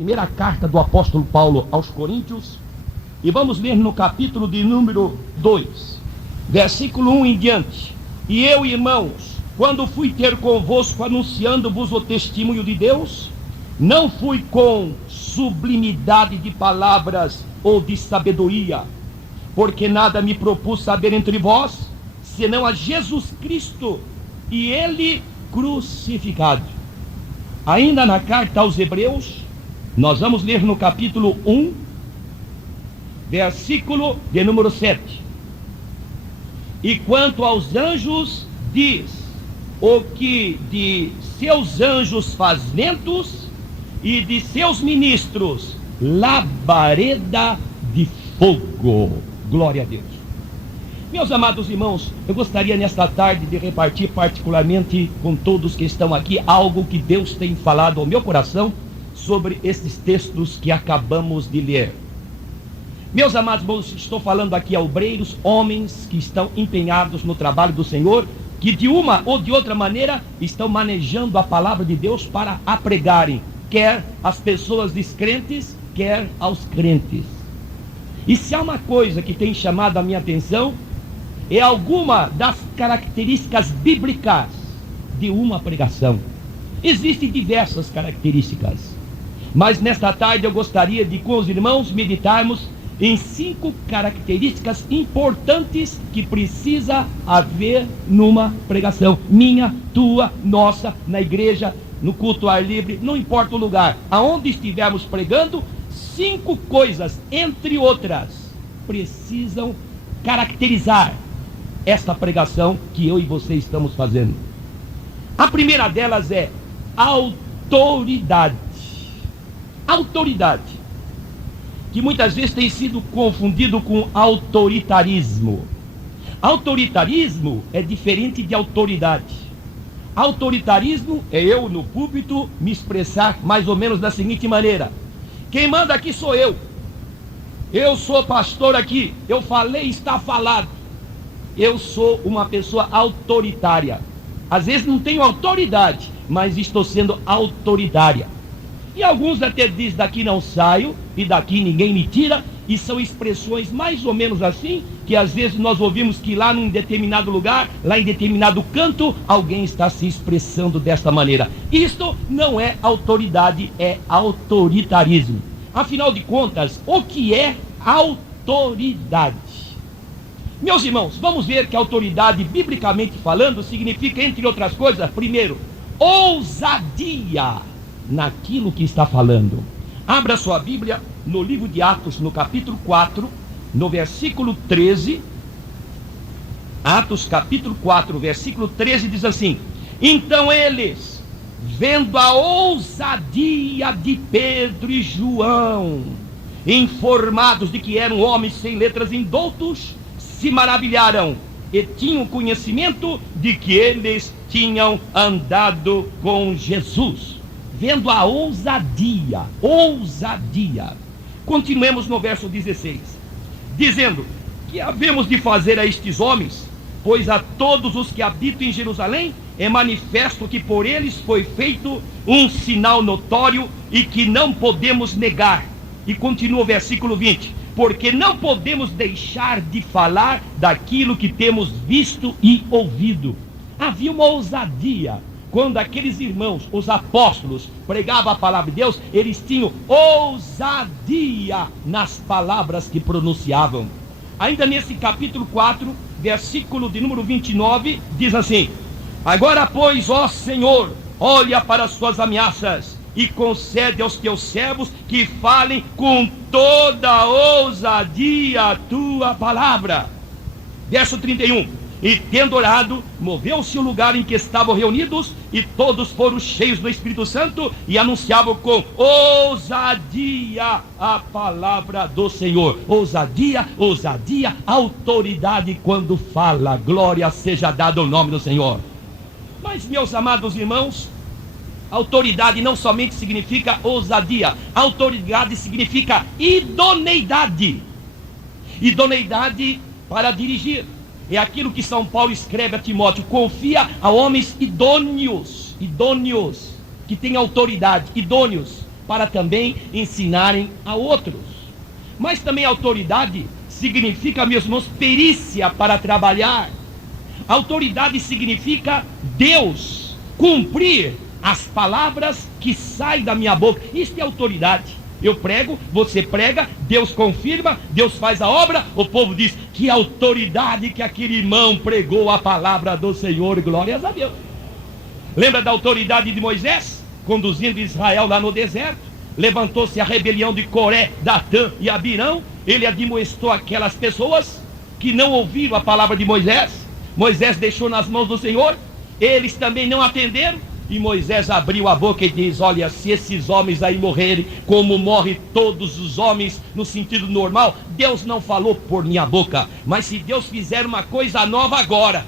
Primeira carta do apóstolo Paulo aos Coríntios, e vamos ler no capítulo de número 2, versículo 1 em diante. E eu, irmãos, quando fui ter convosco anunciando-vos o testemunho de Deus, não fui com sublimidade de palavras ou de sabedoria, porque nada me propus saber entre vós, senão a Jesus Cristo e Ele crucificado. Ainda na carta aos Hebreus, nós vamos ler no capítulo 1, versículo de número 7. E quanto aos anjos, diz: o que de seus anjos faz ventos, e de seus ministros labareda de fogo. Glória a Deus. Meus amados irmãos, eu gostaria nesta tarde de repartir particularmente com todos que estão aqui algo que Deus tem falado ao meu coração sobre esses textos que acabamos de ler. Meus amados irmãos, estou falando aqui a obreiros, homens que estão empenhados no trabalho do Senhor, que de uma ou de outra maneira estão manejando a palavra de Deus para a pregarem, quer às pessoas descrentes, quer aos crentes. E se há uma coisa que tem chamado a minha atenção, é alguma das características bíblicas de uma pregação. Existem diversas características, mas nesta tarde eu gostaria de, com os irmãos, meditarmos em 5 características importantes que precisa haver numa pregação. Minha, tua, nossa, na igreja, no culto ao ar livre, não importa o lugar, aonde estivermos pregando, 5 coisas, entre outras, precisam caracterizar esta pregação que eu e você estamos fazendo. A primeira delas é autoridade. Autoridade, que muitas vezes tem sido confundido com autoritarismo. Autoritarismo é diferente de autoridade. Autoritarismo é eu no púlpito me expressar mais ou menos da seguinte maneira: quem manda aqui sou eu sou pastor aqui, eu falei, está falado. Eu sou uma pessoa autoritária. Às vezes não tenho autoridade, mas estou sendo autoritária. E alguns até dizem: daqui não saio, e daqui ninguém me tira. E são expressões mais ou menos assim, que às vezes nós ouvimos que lá num determinado lugar, lá em determinado canto, alguém está se expressando desta maneira. Isto não é autoridade, é autoritarismo. Afinal de contas, o que é autoridade? Meus irmãos, vamos ver que autoridade, biblicamente falando, significa, entre outras coisas, primeiro, ousadia naquilo que está falando. Abra sua Bíblia no livro de Atos, no capítulo 4, no versículo 13. Atos capítulo 4, versículo 13 diz assim: então eles, vendo a ousadia de Pedro e João, informados de que eram homens sem letras indoutos, se maravilharam e tinham conhecimento de que eles tinham andado com Jesus. Vendo a ousadia. Continuemos no verso 16, dizendo: que havemos de fazer a estes homens? Pois a todos os que habitam em Jerusalém é manifesto que por eles foi feito um sinal notório e que não podemos negar. E continua o versículo 20: porque não podemos deixar de falar daquilo que temos visto e ouvido. Havia uma ousadia. Quando aqueles irmãos, os apóstolos, pregavam a palavra de Deus, eles tinham ousadia nas palavras que pronunciavam. Ainda nesse capítulo 4, versículo de número 29, diz assim: agora pois, ó Senhor, olha para as suas ameaças e concede aos teus servos que falem com toda ousadia a tua palavra. Verso 31: e tendo orado, moveu-se o lugar em que estavam reunidos, e todos foram cheios do Espírito Santo e anunciavam com ousadia a palavra do Senhor. Ousadia, autoridade quando fala. Glória seja dada ao nome do Senhor. Mas, meus amados irmãos, autoridade não somente significa ousadia, autoridade significa idoneidade. Idoneidade para dirigir. É aquilo que São Paulo escreve a Timóteo: confia a homens idôneos, que têm autoridade, idôneos, para também ensinarem a outros. Mas também autoridade significa, meus irmãos, perícia para trabalhar. Autoridade significa Deus cumprir as palavras que saem da minha boca. Isso é autoridade. Eu prego, você prega, Deus confirma, Deus faz a obra, o povo diz: que autoridade que aquele irmão pregou a palavra do Senhor, glórias a Deus. Lembra da autoridade de Moisés, conduzindo Israel lá no deserto? Levantou-se a rebelião de Coré, Datã e Abirão. Ele admoestou aquelas pessoas que não ouviram a palavra de Moisés. Moisés deixou nas mãos do Senhor, eles também não atenderam. E Moisés abriu a boca e diz: olha, se esses homens aí morrerem, como morrem todos os homens no sentido normal, Deus não falou por minha boca. Mas se Deus fizer uma coisa nova agora,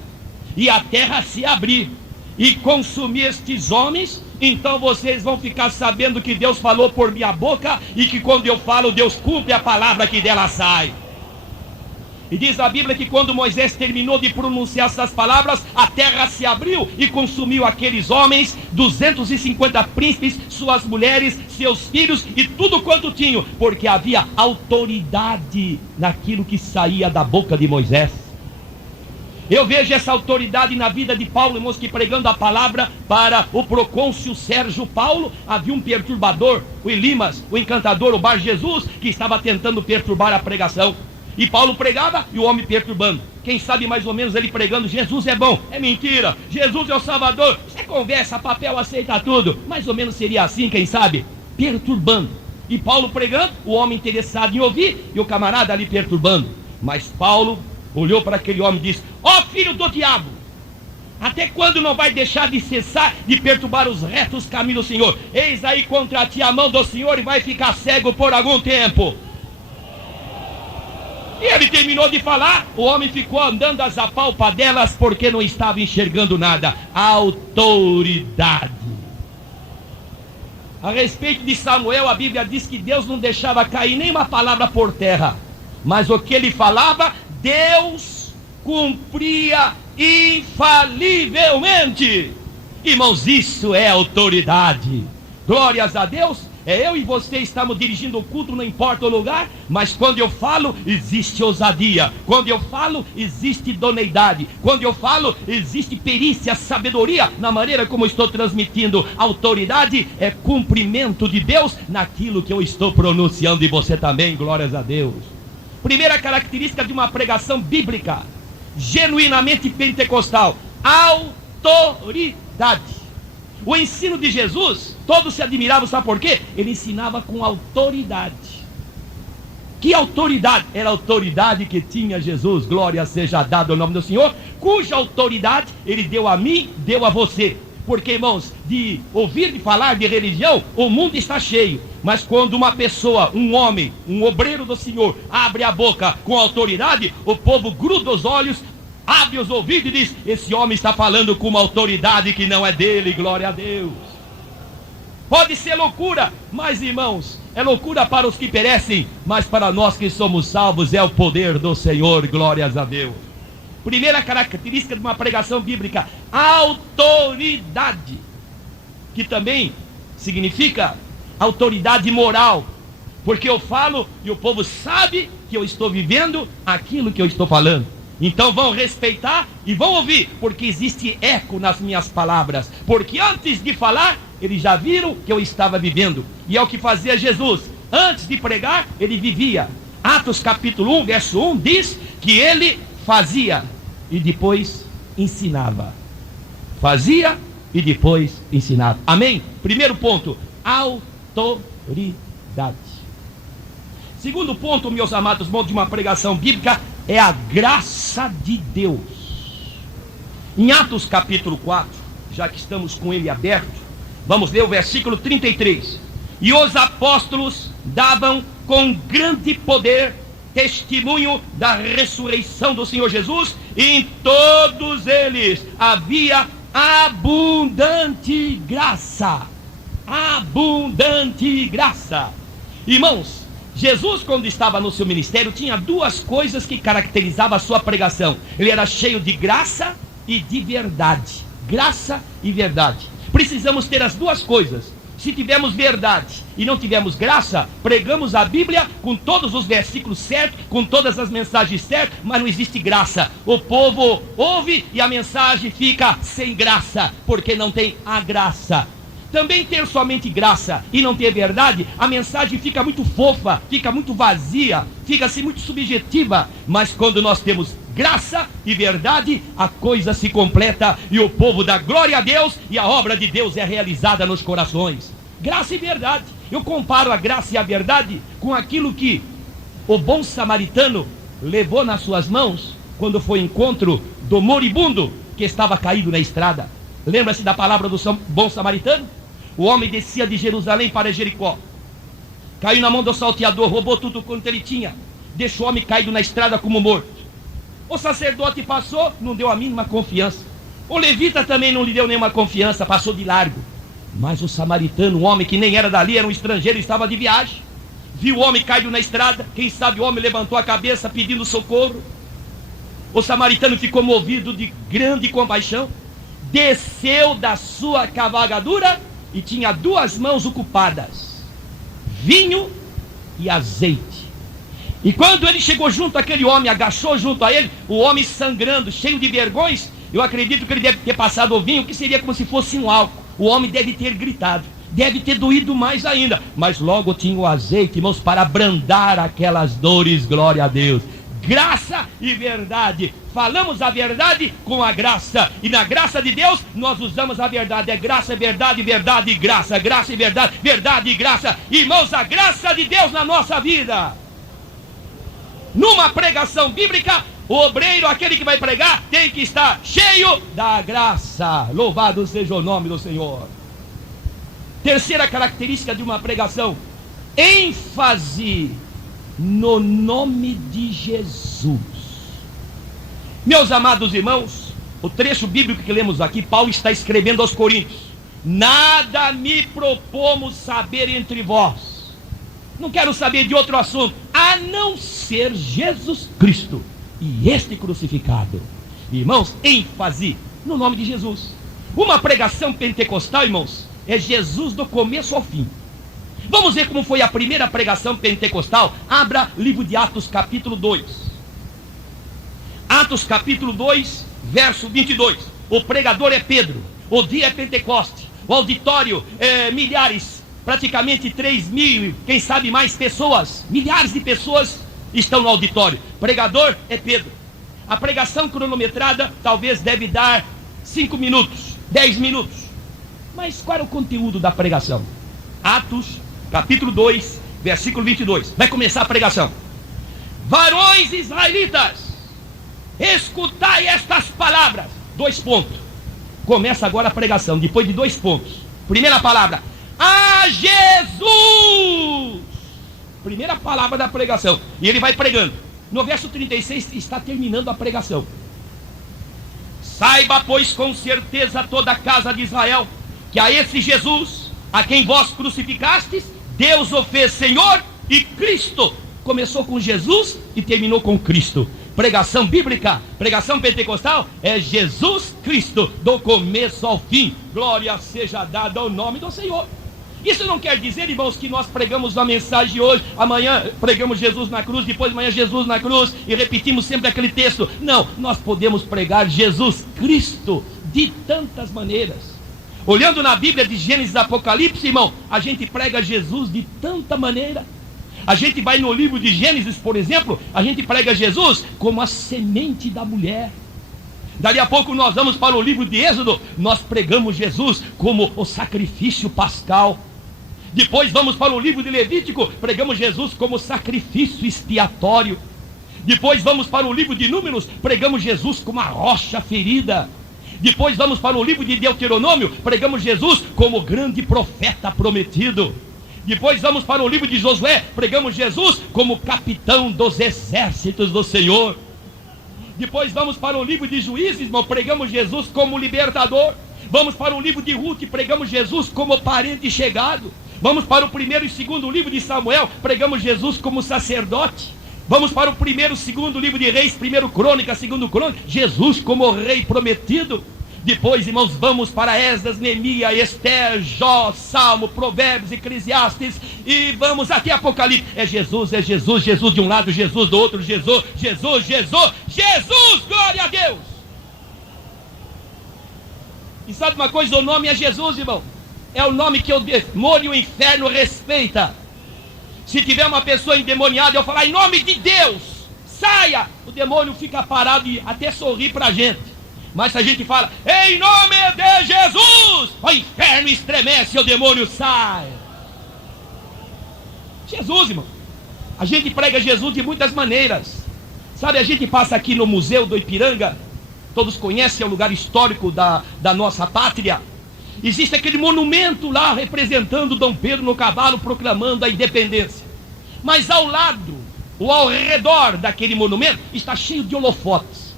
e a terra se abrir, e consumir estes homens, então vocês vão ficar sabendo que Deus falou por minha boca, e que quando eu falo, Deus cumpre a palavra que dela sai. E diz a Bíblia que quando Moisés terminou de pronunciar essas palavras, a terra se abriu e consumiu aqueles homens, 250 príncipes, suas mulheres, seus filhos e tudo quanto tinham, porque havia autoridade naquilo que saía da boca de Moisés. Eu vejo essa autoridade na vida de Paulo, irmãos, que pregando a palavra para o procônsul Sérgio Paulo, havia um perturbador, o Elimas, o encantador, o Bar Jesus, que estava tentando perturbar a pregação. E Paulo pregava e o homem perturbando. Quem sabe mais ou menos ele pregando: Jesus é bom, é mentira, Jesus é o Salvador. Isso é conversa, papel aceita tudo. Mais ou menos seria assim, quem sabe? Perturbando. E Paulo pregando, o homem interessado em ouvir e o camarada ali perturbando. Mas Paulo olhou para aquele homem e disse: ó filho do diabo, até quando não vai deixar de cessar de perturbar os retos caminhos do Senhor? Eis aí contra ti a mão do Senhor e vai ficar cego por algum tempo. E ele terminou de falar, o homem ficou andando às apalpadelas porque não estava enxergando nada. Autoridade. A respeito de Samuel, a Bíblia diz que Deus não deixava cair nenhuma palavra por terra, mas o que ele falava, Deus cumpria infalivelmente. Irmãos, isso é autoridade. Glórias a Deus. É eu e você estamos dirigindo o culto, não importa o lugar, mas quando eu falo, existe ousadia. Quando eu falo, existe idoneidade. Quando eu falo, existe perícia, sabedoria na maneira como eu estou transmitindo. Autoridade é cumprimento de Deus naquilo que eu estou pronunciando, e você também, glórias a Deus. Primeira característica de uma pregação bíblica, genuinamente pentecostal: autoridade. O ensino de Jesus, todos se admiravam, sabe por quê? Ele ensinava com autoridade. Que autoridade? Era a autoridade que tinha Jesus, glória seja dada ao nome do Senhor, cuja autoridade Ele deu a mim, deu a você. Porque, irmãos, de ouvir de falar de religião, o mundo está cheio. Mas quando uma pessoa, um homem, um obreiro do Senhor, abre a boca com autoridade, o povo gruda os olhos, abre os ouvidos e diz: esse homem está falando com uma autoridade que não é dele, glória a Deus. Pode ser loucura, mas irmãos, é loucura para os que perecem, mas para nós que somos salvos é o poder do Senhor, glórias a Deus. Primeira característica de uma pregação bíblica: autoridade, que também significa autoridade moral, porque eu falo e o povo sabe que eu estou vivendo aquilo que eu estou falando. Então vão respeitar e vão ouvir, porque existe eco nas minhas palavras. Porque antes de falar, eles já viram que eu estava vivendo. E é o que fazia Jesus. Antes de pregar, ele vivia. Atos capítulo 1, verso 1, diz que ele fazia e depois ensinava. Fazia e depois ensinava. Amém? Primeiro ponto, autoridade. Segundo ponto, meus amados irmãos, de uma pregação bíblica, é a graça de Deus. Em Atos capítulo 4, já que estamos com ele aberto, vamos ler o versículo 33. E os apóstolos davam com grande poder testemunho da ressurreição do Senhor Jesus, e em todos eles havia abundante graça. Abundante graça. Irmãos, Jesus, quando estava no seu ministério, tinha duas coisas que caracterizavam a sua pregação. Ele era cheio de graça e de verdade. Graça e verdade. Precisamos ter as duas coisas. se tivermos verdade e não tivermos graça, pregamos a Bíblia com todos os versículos certos, com todas as mensagens certas, mas não existe graça. O povo ouve e a mensagem fica sem graça, porque não tem a graça. Também ter somente graça e não ter verdade, a mensagem fica muito fofa, fica muito vazia, fica assim muito subjetiva. Mas quando nós temos graça e verdade, a coisa se completa e o povo dá glória a Deus e a obra de Deus é realizada nos corações. Graça e verdade. Eu comparo a graça e a verdade com aquilo que o bom samaritano levou nas suas mãos quando foi ao encontro do moribundo que estava caído na estrada. Lembra-se da palavra do bom samaritano? O homem descia de Jerusalém para Jericó, caiu na mão do salteador, roubou tudo quanto ele tinha, deixou o homem caído na estrada como morto. O sacerdote passou, não deu a mínima confiança. O levita também não lhe deu nenhuma confiança, passou de largo. Mas o samaritano, um homem que nem era dali, era um estrangeiro, estava de viagem, viu o homem caído na estrada. Quem sabe o homem levantou a cabeça pedindo socorro. O samaritano ficou movido de grande compaixão, desceu da sua cavalgadura e tinha 2 mãos ocupadas, vinho e azeite. E quando ele chegou junto àquele homem, agachou junto a ele, o homem sangrando, cheio de vergões, eu acredito que ele deve ter passado o vinho, que seria como se fosse um álcool. O homem deve ter gritado, deve ter doído mais ainda, mas logo tinha o azeite, irmãos, para abrandar aquelas dores. Glória a Deus. Graça e verdade. Falamos a verdade com a graça, e na graça de Deus nós usamos a verdade. É graça, verdade, verdade e graça. Graça e verdade, verdade e graça. Irmãos, a graça de Deus na nossa vida. Numa pregação bíblica, o obreiro, aquele que vai pregar, tem que estar cheio da graça. Louvado seja o nome do Senhor. Terceira característica de uma pregação: ênfase no nome de Jesus. Meus amados irmãos, o trecho bíblico que lemos aqui, Paulo está escrevendo aos Coríntios: nada me propomos saber entre vós, não quero saber de outro assunto, a não ser Jesus Cristo e este crucificado. Irmãos, ênfase no nome de Jesus. Uma pregação pentecostal, irmãos, é Jesus do começo ao fim. Vamos ver como foi a primeira pregação pentecostal. Abra livro de Atos capítulo 2. Atos capítulo 2, verso 22. O pregador é Pedro. O dia é Pentecoste. O auditório é milhares, praticamente 3.000, quem sabe mais pessoas. Milhares de pessoas estão no auditório. Pregador é Pedro. A pregação cronometrada talvez deve dar 5 minutos, 10 minutos. Mas qual era o conteúdo da pregação? Atos capítulo 2, versículo 22. Vai começar a pregação. Varões israelitas, escutai estas palavras. 2 pontos. Começa agora a pregação, depois de 2 pontos. Primeira palavra: a Jesus. Primeira palavra da pregação. E ele vai pregando. No verso 36 está terminando a pregação. Saiba, pois, com certeza toda a casa de Israel, que a esse Jesus, a quem vós crucificastes, Deus o fez Senhor e Cristo. Começou com Jesus e terminou com Cristo. Pregação bíblica, pregação pentecostal, é Jesus Cristo, do começo ao fim. Glória seja dada ao nome do Senhor. Isso não quer dizer, irmãos, que nós pregamos a mensagem hoje, amanhã pregamos Jesus na cruz, depois de manhã Jesus na cruz, e repetimos sempre aquele texto. Não, nós podemos pregar Jesus Cristo de tantas maneiras. Olhando na Bíblia de Gênesis e Apocalipse, irmão, a gente prega Jesus de tanta maneira. A gente vai no livro de Gênesis, por exemplo, a gente prega Jesus como a semente da mulher. Dali a pouco nós vamos para o livro de Êxodo, nós pregamos Jesus como o sacrifício pascal. Depois vamos para o livro de Levítico, pregamos Jesus como sacrifício expiatório. Depois vamos para o livro de Números, pregamos Jesus como a rocha ferida. Depois vamos para o livro de Deuteronômio, pregamos Jesus como grande profeta prometido. Depois vamos para o livro de Josué, pregamos Jesus como capitão dos exércitos do Senhor. Depois vamos para o livro de Juízes, irmão, pregamos Jesus como libertador. Vamos para o livro de Ruth, pregamos Jesus como parente chegado. Vamos para o 1º e 2º livro de Samuel, pregamos Jesus como sacerdote. Vamos para o 1º e 2º livro de Reis, 1º Crônica, 2º Crônica, Jesus como rei prometido. Depois, irmãos, vamos para Esdras, Neemias, Esther, Jó, Salmo, Provérbios, Eclesiastes, e vamos até Apocalipse. É Jesus, Jesus de um lado, Jesus do outro, Jesus, glória a Deus. E sabe uma coisa, o nome é Jesus, irmão. É o nome que o demônio e o inferno respeita. Se tiver uma pessoa endemoniada, eu falar em nome de Deus, saia, o demônio fica parado e até sorri para a gente. Mas se a gente fala, em nome de Jesus, o inferno estremece e o demônio sai. Jesus, irmão. A gente prega Jesus de muitas maneiras. Sabe, a gente passa aqui no Museu do Ipiranga, todos conhecem, é o lugar histórico da nossa pátria. Existe aquele monumento lá representando Dom Pedro no cavalo proclamando a independência. Mas ao lado, ou ao redor daquele monumento, está cheio de holofotes.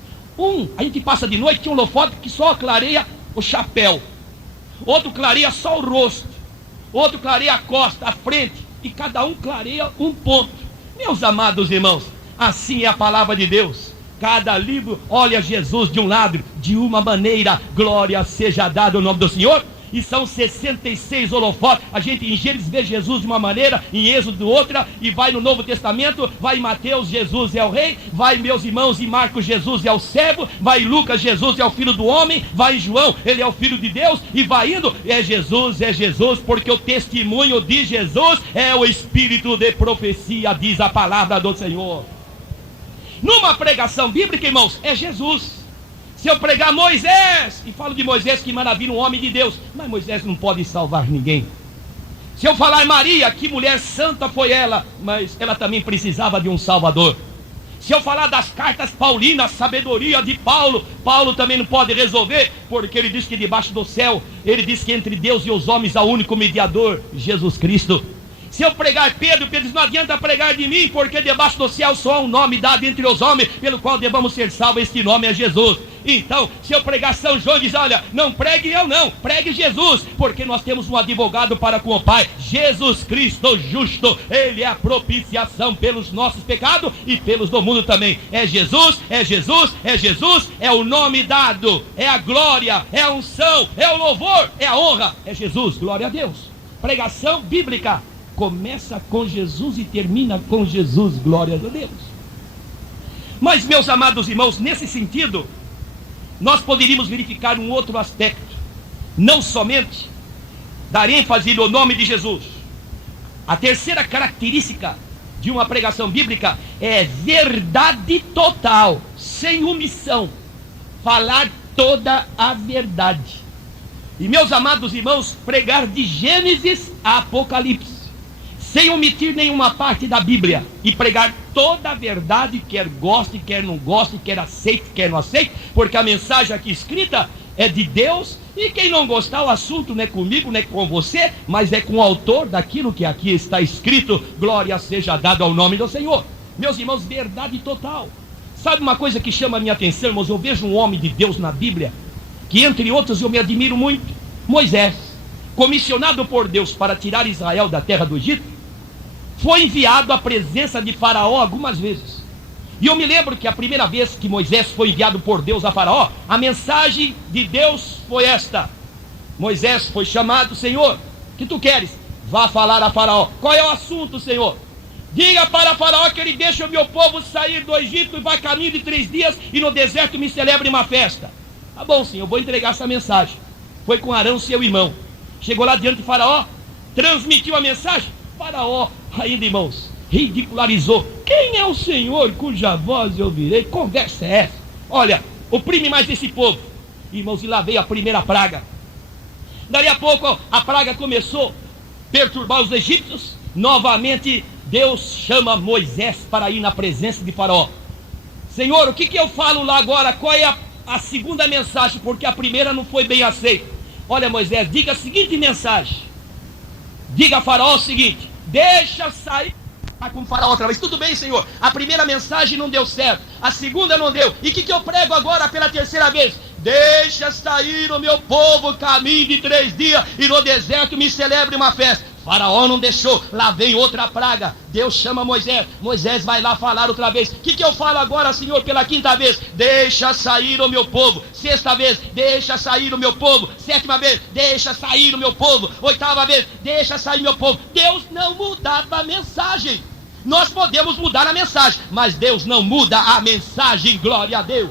A gente passa de noite, tinha um holofote que só clareia o chapéu. Outro clareia só o rosto. Outro clareia a costa, a frente. E cada um clareia um ponto. Meus amados irmãos, assim é a palavra de Deus. Cada livro olha Jesus de um lado, de uma maneira, glória seja dada ao nome do Senhor. E são 66 holofotes. A gente em Gênesis vê Jesus de uma maneira, em Êxodo outra, e vai no Novo Testamento, vai em Mateus, Jesus é o rei, vai, meus irmãos, em Marcos, Jesus é o servo, vai em Lucas, Jesus é o filho do homem, vai em João, ele é o filho de Deus, e vai indo, é Jesus, porque o testemunho de Jesus é o espírito de profecia, diz a palavra do Senhor. Numa pregação bíblica, irmãos, é Jesus. Se eu pregar Moisés, e falo de Moisés, que maravilha, um homem de Deus, mas Moisés não pode salvar ninguém. Se eu falar Maria, que mulher santa foi ela, mas ela também precisava de um salvador. Se eu falar das cartas paulinas, sabedoria de Paulo, Paulo também não pode resolver, porque ele diz que debaixo do céu, ele diz que entre Deus e os homens há um único mediador, Jesus Cristo. Se eu pregar Pedro diz, não adianta pregar de mim, porque debaixo do céu só há um nome dado entre os homens, pelo qual devamos ser salvos, este nome é Jesus. Então, se eu pregar São João, diz, olha, não pregue eu não, pregue Jesus, porque nós temos um advogado para com o Pai, Jesus Cristo justo, ele é a propiciação pelos nossos pecados e pelos do mundo também. É Jesus, é o nome dado, é a glória, é a unção, é o louvor, é a honra, é Jesus, glória a Deus. Pregação bíblica começa com Jesus e termina com Jesus, glória a Deus. Mas, meus amados irmãos, nesse sentido, nós poderíamos verificar um outro aspecto, não somente dar ênfase no nome de Jesus. A terceira característica de uma pregação bíblica é verdade total, sem omissão, falar toda a verdade. E, meus amados irmãos, pregar de Gênesis a Apocalipse, sem omitir nenhuma parte da Bíblia, e pregar toda a verdade, quer goste, quer não goste, quer aceite, quer não aceite, porque a mensagem aqui escrita é de Deus, e quem não gostar, o assunto não é comigo, não é com você, mas é com o autor daquilo que aqui está escrito, glória seja dada ao nome do Senhor. Meus irmãos, verdade total. Sabe uma coisa que chama a minha atenção, irmãos? Eu vejo um homem de Deus na Bíblia, que entre outros eu me admiro muito, Moisés, comissionado por Deus para tirar Israel da terra do Egito, foi enviado à presença de Faraó algumas vezes. E eu me lembro que a primeira vez que Moisés foi enviado por Deus a Faraó, a mensagem de Deus foi esta: Moisés foi chamado, Senhor, o que tu queres? Vá falar a Faraó. Qual é o assunto, Senhor? Diga para Faraó que ele deixa o meu povo sair do Egito e vai caminho de 3 dias e no deserto me celebre uma festa. Tá bom, Senhor, eu vou entregar essa mensagem. Foi com Arão, seu irmão. Chegou lá diante de Faraó, transmitiu a mensagem. Faraó, ainda, irmãos, ridicularizou. Quem é o Senhor cuja voz eu ouvirei? Conversa é essa? Olha, oprime mais esse povo. Irmãos, e lá veio a primeira praga. Dali a pouco a praga começou a perturbar os egípcios. Novamente Deus chama Moisés para ir na presença de Faraó. Senhor, o que eu falo lá agora? Qual é a segunda mensagem? Porque a primeira não foi bem aceita. Olha, Moisés, diga a seguinte mensagem. Diga a Faraó o seguinte: deixa sair. Com o Faraó outra vez. Tudo bem, Senhor, a primeira mensagem não deu certo, a segunda não deu, e o que eu prego agora pela terceira vez? Deixa sair o meu povo caminho de 3 dias e no deserto me celebre uma festa. Faraó não deixou, lá vem outra praga. Deus chama Moisés, Moisés vai lá falar outra vez. O que eu falo agora, Senhor, pela quinta vez? Deixa sair o meu povo. Sexta vez, deixa sair o meu povo. Sétima vez, deixa sair o meu povo. Oitava vez, deixa sair o meu povo. Deus não mudava a mensagem. Nós podemos mudar a mensagem, mas Deus não muda a mensagem, glória a Deus.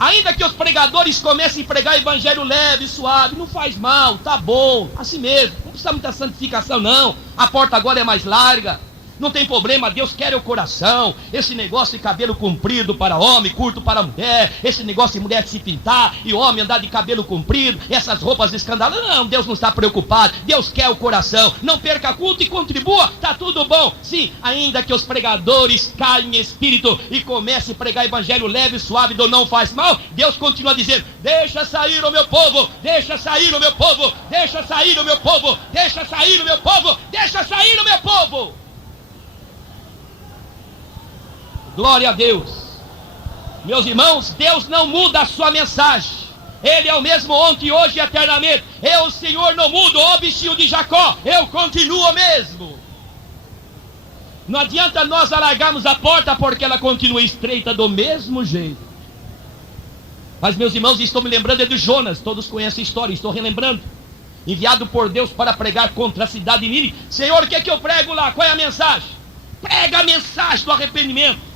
Ainda que os pregadores comecem a pregar evangelho leve, suave, não faz mal, tá bom, assim mesmo, não precisa muita santificação não, a porta agora é mais larga, não tem problema, Deus quer o coração. Esse negócio de cabelo comprido para homem, curto para mulher, esse negócio de mulher se pintar e homem andar de cabelo comprido, essas roupas escandalosas, não, Deus não está preocupado, Deus quer o coração. Não perca culto e contribua, tá tudo bom. Sim, ainda que os pregadores caem em espírito e comecem a pregar evangelho leve, suave, do não faz mal, Deus continua dizendo: deixa sair o meu povo, deixa sair o meu povo, deixa sair o meu povo, deixa sair o meu povo, deixa sair o meu povo. Glória a Deus. Meus irmãos, Deus não muda a sua mensagem. Ele é o mesmo ontem, hoje e eternamente. Eu, o Senhor, não mudo. Ó bichinho de Jacó, eu continuo o mesmo. Não adianta nós alargarmos a porta, porque ela continua estreita do mesmo jeito. Mas, meus irmãos, estou me lembrando de Jonas. Todos conhecem a história, estou relembrando. Enviado por Deus para pregar contra a cidade de Nínive. Senhor, o que é que eu prego lá? Qual é a mensagem? Prega a mensagem do arrependimento.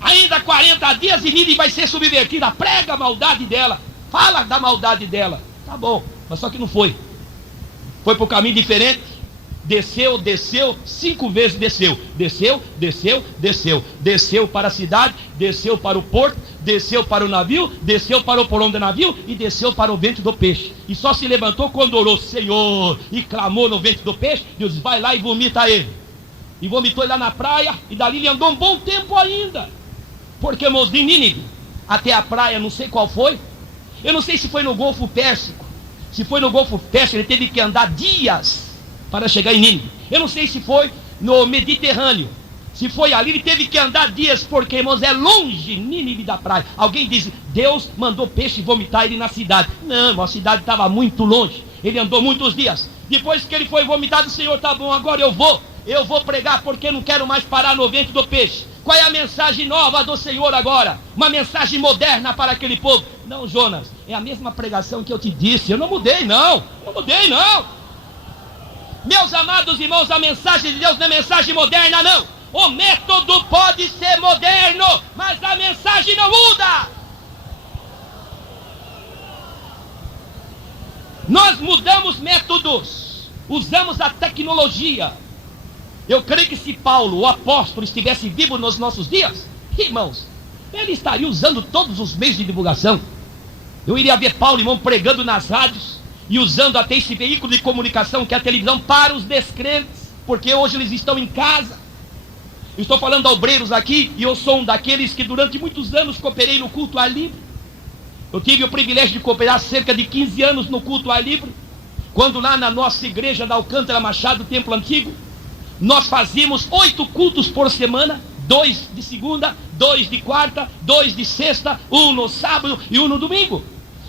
Ainda 40 dias e Nínive vai ser subvertida. Prega a maldade dela. Fala da maldade dela. Tá bom, mas só que não foi. Foi para o caminho diferente. Desceu, 5 vezes desceu. Desceu para a cidade, desceu para o porto, desceu para o navio, desceu para o porão do navio e desceu para o ventre do peixe. E só se levantou quando orou: Senhor, e clamou no ventre do peixe. Deus diz: vai lá e vomita ele. E vomitou ele lá na praia, e dali ele andou um bom tempo ainda. Porque, irmãos, de Nínive até a praia, não sei qual foi. Eu não sei se foi no Golfo Pérsico. Se foi no Golfo Pérsico, ele teve que andar dias para chegar em Nínive. Eu não sei se foi no Mediterrâneo. Se foi ali, ele teve que andar dias, porque, irmãos, é longe Nínive da praia. Alguém diz: Deus mandou peixe vomitar ele na cidade. Não, irmão, a cidade estava muito longe. Ele andou muitos dias. Depois que ele foi vomitado, o Senhor: tá bom, agora eu vou pregar, porque não quero mais parar no ventre do peixe. Qual é a mensagem nova do Senhor agora? Uma mensagem moderna para aquele povo. Não, Jonas, é a mesma pregação que eu te disse. Eu não mudei não. Meus amados irmãos, a mensagem de Deus não é mensagem moderna não. O método pode ser moderno, mas a mensagem não muda. Nós mudamos métodos, usamos a tecnologia. Eu creio que se Paulo, o apóstolo, estivesse vivo nos nossos dias, irmãos, ele estaria usando todos os meios de divulgação. Eu iria ver Paulo, irmão, pregando nas rádios e usando até esse veículo de comunicação que é a televisão para os descrentes, porque hoje eles estão em casa. Eu estou falando a obreiros aqui, e eu sou um daqueles que durante muitos anos cooperei no culto ar livre. Eu tive o privilégio de cooperar cerca de 15 anos no culto ar livre, quando lá na nossa igreja da Alcântara Machado, Templo Antigo, nós fazíamos 8 cultos por semana, 2 de segunda, 2 de quarta, 2 de sexta, 1 no sábado e 1 no domingo.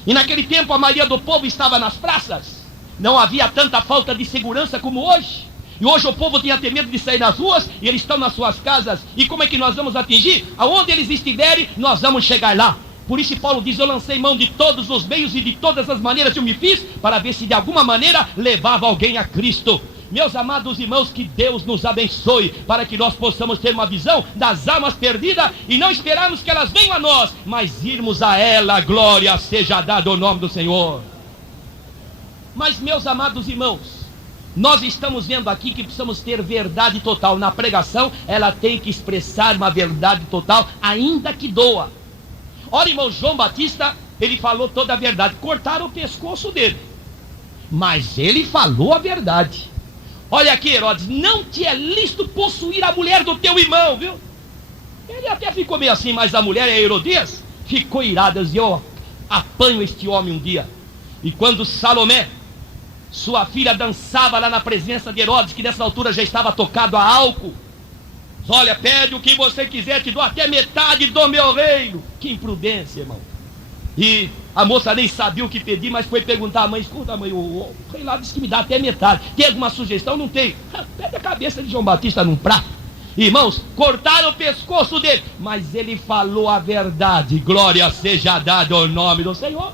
E naquele tempo a maioria do povo estava nas praças, não havia tanta falta de segurança como hoje. E hoje o povo tem até medo de sair nas ruas, e eles estão nas suas casas. E como é que nós vamos atingir? Aonde eles estiverem, nós vamos chegar lá. Por isso Paulo diz: eu lancei mão de todos os meios e de todas as maneiras que eu me fiz, para ver se de alguma maneira levava alguém a Cristo. Meus amados irmãos, que Deus nos abençoe, para que nós possamos ter uma visão das almas perdidas, e não esperarmos que elas venham a nós, mas irmos a ela. Glória seja dada ao nome do Senhor. Mas, meus amados irmãos, nós estamos vendo aqui que precisamos ter verdade total. Na pregação, ela tem que expressar uma verdade total, ainda que doa. Ora, irmão, João Batista, ele falou toda a verdade. Cortaram o pescoço dele, mas ele falou a verdade. Olha aqui, Herodes: não te é lícito possuir a mulher do teu irmão, viu? Ele até ficou meio assim, mas a mulher, é Herodias, ficou irada. E eu apanho este homem um dia. E quando Salomé, sua filha, dançava lá na presença de Herodes, que nessa altura já estava tocado a álcool: olha, pede o que você quiser, te dou até metade do meu reino. Que imprudência, irmão. E a moça nem sabia o que pedir, mas foi perguntar à mãe: escuta, mãe, o rei lá disse que me dá até metade. Tem alguma sugestão? Não tem. Pede a cabeça de João Batista num prato. Irmãos, cortaram o pescoço dele, mas ele falou a verdade. Glória seja dada ao nome do Senhor.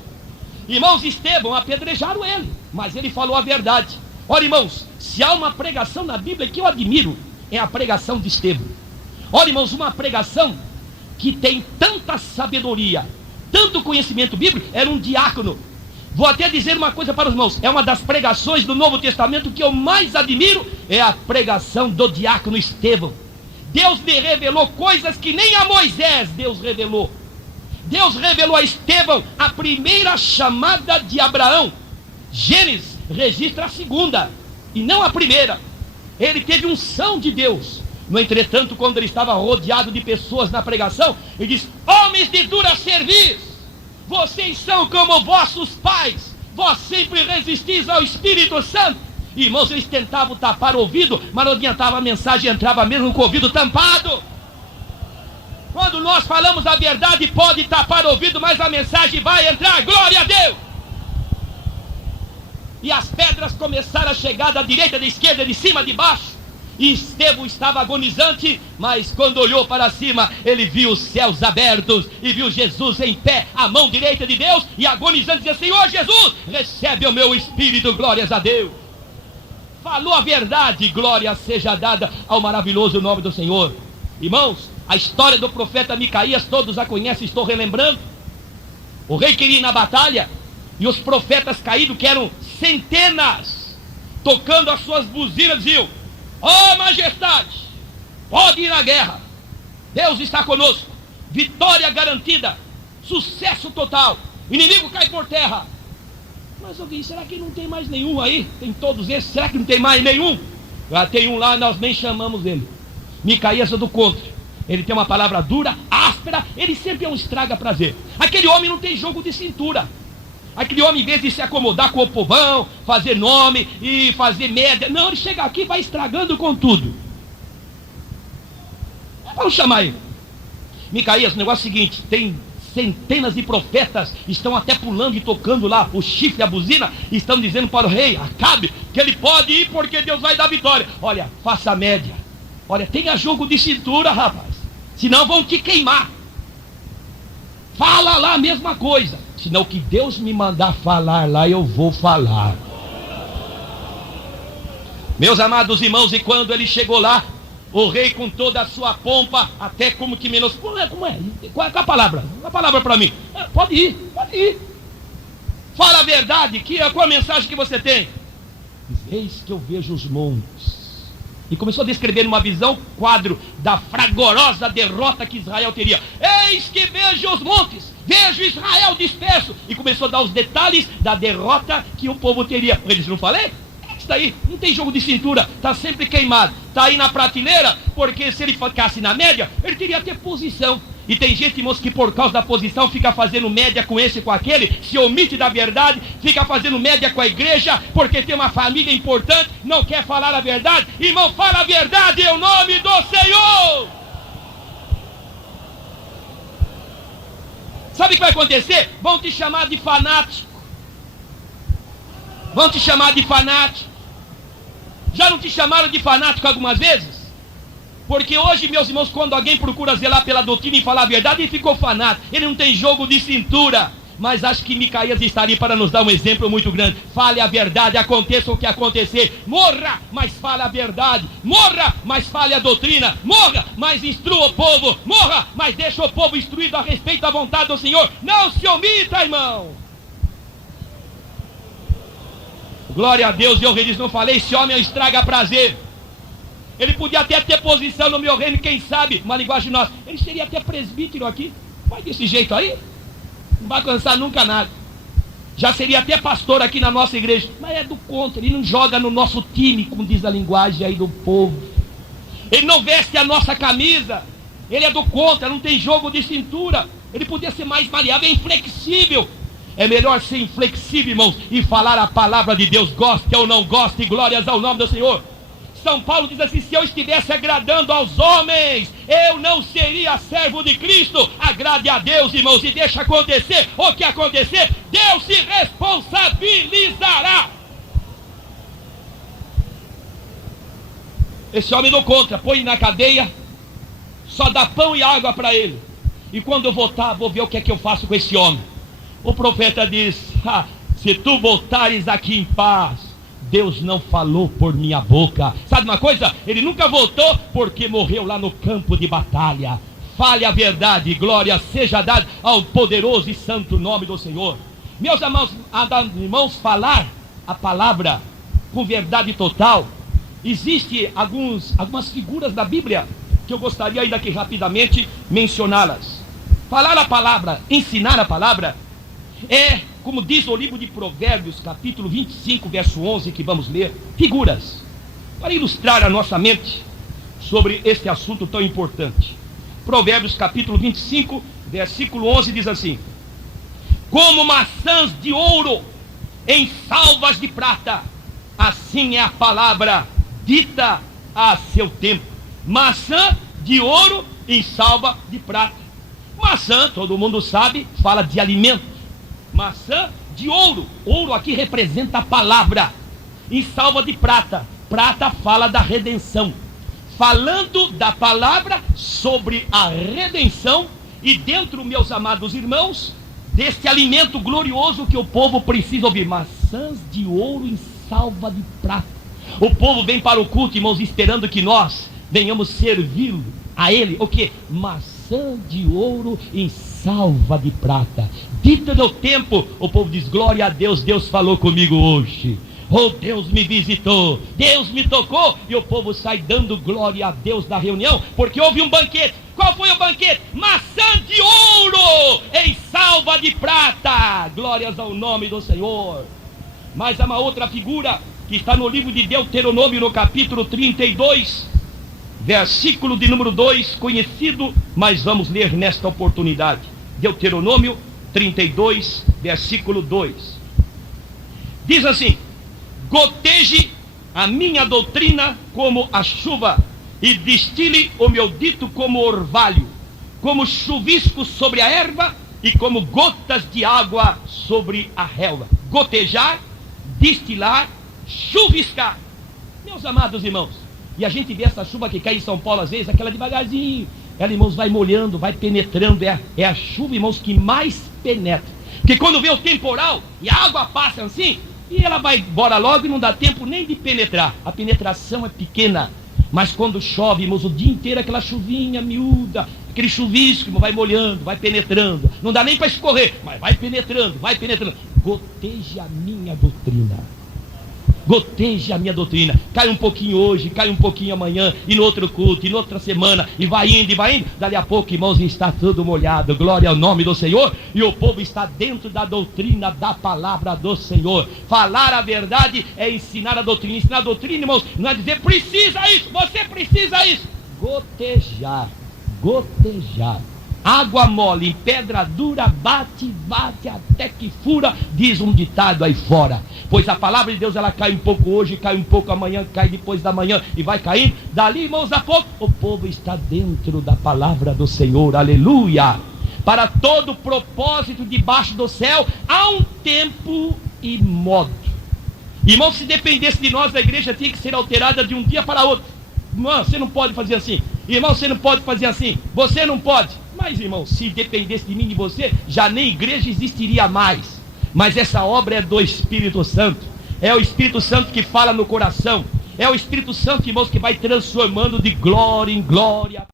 Irmãos, Estevão apedrejaram ele, mas ele falou a verdade. Olha, irmãos, se há uma pregação na Bíblia que eu admiro, é a pregação de Estevão. Olha, irmãos, uma pregação que tem tanta sabedoria, tanto conhecimento bíblico. Era um diácono. Vou até dizer uma coisa para os irmãos: é uma das pregações do Novo Testamento que eu mais admiro, é a pregação do diácono Estevão. Deus lhe revelou coisas que nem a Moisés Deus revelou. Deus revelou a Estevão a primeira chamada de Abraão. Gênesis registra a segunda e não a primeira. Ele teve unção de Deus. No entretanto, quando ele estava rodeado de pessoas na pregação, ele disse: homens de dura cerviz, vocês são como vossos pais, vós sempre resistis ao Espírito Santo. Irmãos, eles tentavam tapar o ouvido, mas não adiantava, a mensagem entrava mesmo com o ouvido tampado. Quando nós falamos a verdade, pode tapar o ouvido, mas a mensagem vai entrar. Glória a Deus! E as pedras começaram a chegar da direita, da esquerda, de cima, de baixo. E Estevão estava agonizante, mas quando olhou para cima, ele viu os céus abertos e viu Jesus em pé, à mão direita de Deus, e agonizante dizia: Senhor Jesus, recebe o meu espírito. Glórias a Deus. Falou a verdade. Glória seja dada ao maravilhoso nome do Senhor. Irmãos, a história do profeta Micaías todos a conhecem, estou relembrando. O rei queria ir na batalha, e os profetas caídos, que eram centenas, tocando as suas buzinas, diziam: ó majestade, pode ir na guerra, Deus está conosco, vitória garantida, sucesso total, inimigo cai por terra. Mas eu disse: será que não tem mais nenhum aí? Tem todos esses, será que não tem mais nenhum? Já tem um lá, nós nem chamamos ele. Micaías é do contra. Ele tem uma palavra dura, áspera, ele sempre é um estraga prazer. Aquele homem não tem jogo de cintura. Aquele homem, em vez de se acomodar com o povão, fazer nome e fazer média, não, ele chega aqui e vai estragando com tudo. Vamos chamar ele. Micaías, o negócio é o seguinte: tem centenas de profetas, estão até pulando e tocando lá o chifre, a buzina, e estão dizendo para o rei Acabe que ele pode ir porque Deus vai dar vitória. Olha, faça a média. Olha, tenha jogo de cintura, rapaz, senão vão te queimar. Fala lá a mesma coisa, senão que Deus me mandar falar lá, eu vou falar. Meus amados irmãos, e quando ele chegou lá, o rei, com toda a sua pompa, até como que menos... Como é? Qual é a palavra? A palavra para mim. Pode ir, pode ir. Fala a verdade, qual a mensagem que você tem? Eis que eu vejo os montes. E começou a descrever numa visão, quadro da fragorosa derrota que Israel teria. Eis que vejo os montes, vejo Israel disperso. E começou a dar os detalhes da derrota que o povo teria. Eles não falei? Está aí, não tem jogo de cintura, está sempre queimado, está aí na prateleira, porque se ele ficasse na média, ele teria que ter posição. E tem gente, irmãos, que por causa da posição fica fazendo média com esse e com aquele, se omite da verdade, fica fazendo média com a igreja, porque tem uma família importante, não quer falar a verdade. Irmão, fala a verdade em nome do Senhor. Sabe o que vai acontecer? Vão te chamar de fanático. Vão te chamar de fanático. Já não te chamaram de fanático algumas vezes? Porque hoje, meus irmãos, quando alguém procura zelar pela doutrina e falar a verdade, ele ficou fanático. Ele não tem jogo de cintura. Mas acho que Micaías está ali para nos dar um exemplo muito grande. Fale a verdade, aconteça o que acontecer. Morra, mas fale a verdade. Morra, mas fale a doutrina. Morra, mas instrua o povo. Morra, mas deixa o povo instruído a respeito da vontade do Senhor. Não se omita, irmão. Glória a Deus. E o rei diz: não falei, esse homem estraga prazer. Ele podia até ter posição no meu reino, quem sabe, uma linguagem nossa. Ele seria até presbítero aqui. Vai desse jeito aí, não vai alcançar nunca nada. Já seria até pastor aqui na nossa igreja. Mas é do contra, ele não joga no nosso time, como diz a linguagem aí do povo. Ele não veste a nossa camisa. Ele é do contra, não tem jogo de cintura. Ele podia ser mais maleável, é inflexível. É melhor ser inflexível, irmãos, e falar a palavra de Deus, goste ou não goste, glórias ao nome do Senhor. São Paulo diz assim: se eu estivesse agradando aos homens, eu não seria servo de Cristo. Agrade a Deus, irmãos, e deixa acontecer o que acontecer, Deus se responsabilizará. Esse homem não contra, põe ele na cadeia, só dá pão e água para ele. E quando eu voltar, vou ver o que é que eu faço com esse homem. O profeta diz: se tu voltares aqui em paz, Deus não falou por minha boca. Sabe uma coisa? Ele nunca voltou porque morreu lá no campo de batalha. Fale a verdade, glória seja dada ao poderoso e santo nome do Senhor. Meus irmãos, falar a palavra com verdade total. Existem algumas figuras da Bíblia que eu gostaria ainda aqui rapidamente mencioná-las. Falar a palavra, ensinar a palavra, é, como diz o livro de Provérbios, capítulo 25, verso 11, que vamos ler, figuras, para ilustrar a nossa mente sobre este assunto tão importante. Provérbios, capítulo 25, versículo 11, diz assim: como maçãs de ouro em salvas de prata, assim é a palavra dita a seu tempo. Maçã de ouro em salva de prata. Maçã, todo mundo sabe, fala de alimento. Maçã de ouro. Ouro aqui representa a palavra. Em salva de prata. Prata fala da redenção. Falando da palavra sobre a redenção. E dentro, meus amados irmãos, desse alimento glorioso que o povo precisa ouvir. Maçãs de ouro em salva de prata. O povo vem para o culto, irmãos, esperando que nós venhamos servir a ele. O que? Maçã de ouro em salva de prata. Dita no tempo, o povo diz: glória a Deus, Deus falou comigo hoje. Oh, Deus me visitou, Deus me tocou. E o povo sai dando glória a Deus da reunião, porque houve um banquete. Qual foi o banquete? Maçã de ouro em salva de prata. Glórias ao nome do Senhor. Mas há uma outra figura que está no livro de Deuteronômio, no capítulo 32, versículo de número 2, conhecido, mas vamos ler nesta oportunidade. Deuteronômio 32, versículo 2. Diz assim: goteje a minha doutrina como a chuva, e destile o meu dito como orvalho, como chuvisco sobre a erva, e como gotas de água sobre a relva. Gotejar, destilar, chuviscar. Meus amados irmãos, e a gente vê essa chuva que cai em São Paulo às vezes, aquela devagarzinho, ela, irmãos, vai molhando, vai penetrando. É a chuva, irmãos, que mais penetra. Porque quando vê o temporal e a água passa assim, e ela vai embora logo e não dá tempo nem de penetrar. A penetração é pequena. Mas quando chove, irmãos, o dia inteiro aquela chuvinha miúda, aquele chuvisco, irmão, vai molhando, vai penetrando. Não dá nem para escorrer, mas vai penetrando, vai penetrando. Goteje a minha doutrina. Goteje a minha doutrina. Cai um pouquinho hoje, cai um pouquinho amanhã, e no outro culto, e na outra semana, e vai indo, e vai indo. Dali a pouco, irmãos, está tudo molhado. Glória ao nome do Senhor. E o povo está dentro da doutrina da palavra do Senhor. Falar a verdade é ensinar a doutrina. Ensinar a doutrina, irmãos, não é dizer precisa isso, você precisa isso. Gotejar, gotejar. Água mole em pedra dura, bate, bate até que fura, diz um ditado aí fora. Pois a palavra de Deus, ela cai um pouco hoje, cai um pouco amanhã, cai depois da manhã e vai caindo. Dali, irmãos, a pouco, o povo está dentro da palavra do Senhor. Aleluia! Para todo propósito debaixo do céu, há um tempo e modo. Irmão, se dependesse de nós, a igreja tinha que ser alterada de um dia para outro. Irmão, você não pode fazer assim. Irmão, você não pode fazer assim. Você não pode. Mas, irmão, se dependesse de mim e de você, já nem igreja existiria mais. Mas essa obra é do Espírito Santo. É o Espírito Santo que fala no coração. É o Espírito Santo, irmãos, que vai transformando de glória em glória.